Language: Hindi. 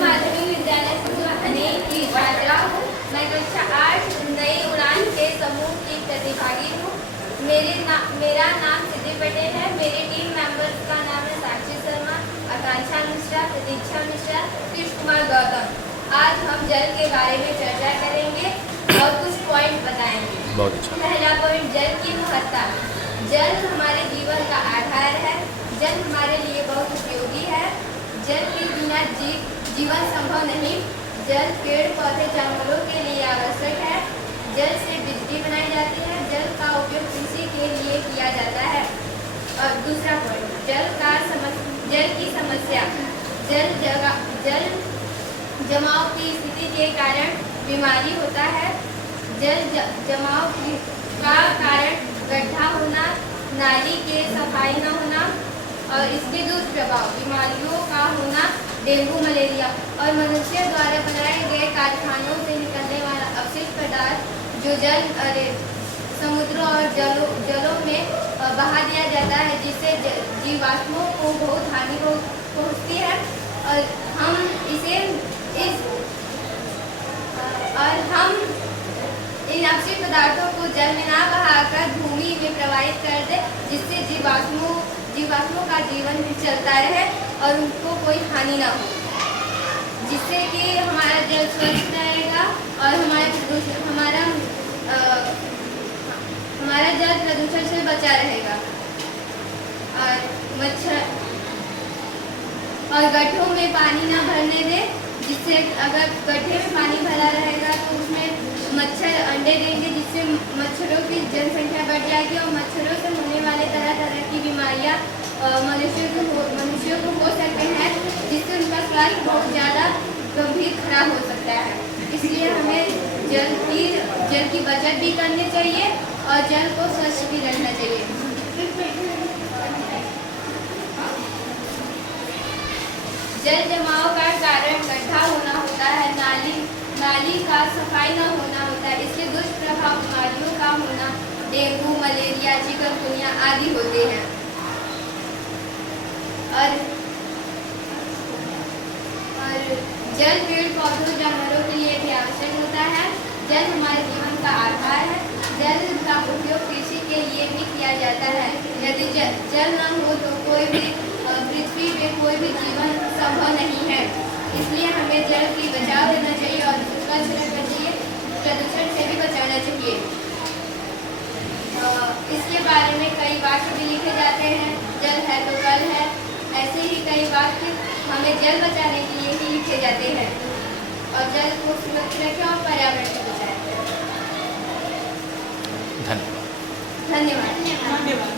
माध्यमिक विद्यालय सिंधुआने की छात्रा हूँ। मैं कक्षा 8 नई उड़ान के समूह की प्रतिभागी हूँ। मेरा नाम सिद्धि पटेल है। मेरे टीम मेंबर्स का नाम है साक्षी शर्मा, आकांक्षा मिश्रा, प्रतीक्षा मिश्रा, कृष्ण कुमार गौतम। आज हम जल के बारे में चर्चा करेंगे और कुछ पॉइंट बताएंगे। बहुत अच्छा। पहला पॉइंट, जल की महत्ता। जल हमारे जीवन का आधार है। जल हमारे लिए बहुत उपयोगी है। जल के बिना जीवन संभव नहीं। जल पेड़ पौधे जानवरों के लिए आवश्यक है। जल से बिजली बनाई जाती है। जल का उपयोग कृषि के लिए किया जाता है। और दूसरा पॉइंट, जल की समस्या। जल जमाव की स्थिति के कारण बीमारी होता है। जल जमाव का कारण गड्ढा होना, नाली के सफाई न होना और इसके दुष्प्रभाव बीमारियों का होना, डेंगू, मलेरिया और मनुष्य द्वारा बनाए गए कारखानों से निकलने वाला अपशिष्ट पदार्थ जो समुद्रों और जलों में बहा दिया जाता है, जिससे जीवात्माओं को बहुत हानि पहुँचती है। और हम इन अपशिष्ट पदार्थों को जल में ना बहाकर भूमि में प्रवाहित कर दे, जिससे जीवात्माओं का जीवन भी चलता रहे और उनको कोई हानि ना हो, जिससे कि हमारा जल स्वच्छ रहेगा और हमारा जल प्रदूषण से बचा रहेगा। और गड्ढों में पानी ना भरने दे, जिससे अगर गड्ढे में पानी भरा रहेगा तो उसमें मच्छर अंडे देंगे, जिससे मच्छरों की जनसंख्या बढ़ जाएगी और मच्छरों से होने वाले तरह तरह की बीमारियां मनुष्यों को हो सकते हैं, जिससे उनका स्वास्थ्य बहुत ज़्यादा गंभीर खराब हो सकता है। इसलिए हमें जल की बचत भी करनी चाहिए और जल को स्वच्छ भी रखना चाहिए। जल जमाव का कारण गड्ढा होना होता है, नाली का सफाई न होना होता है। इसके दुष्प्रभाव बीमारियों का होना, डेंगू, मलेरिया, चिकनगुनिया आदि होते हैं। और जल पेड़ पौधों जानवरों के लिए भी आवश्यक होता है। जल हमारे जीवन का आधार है। जल का उपयोग कृषि के लिए भी किया जाता है। यदि जल न हो तो पृथ्वी पे कोई भी जीवन संभव नहीं है। इसलिए हमें जल की बचाव करना चाहिए और स्वच्छ रखना चाहिए, प्रदूषण से भी बचाना चाहिए। इसके बारे में कई वाक्य भी लिखे जाते हैं, जल है तो कल है। ऐसे ही कई वाक्य हमें जल बचाने के लिए ही लिखे जाते हैं और जल को सुरक्षित रखें और पर्यावरण को बचाएं। धन्यवाद। धन्यवाद।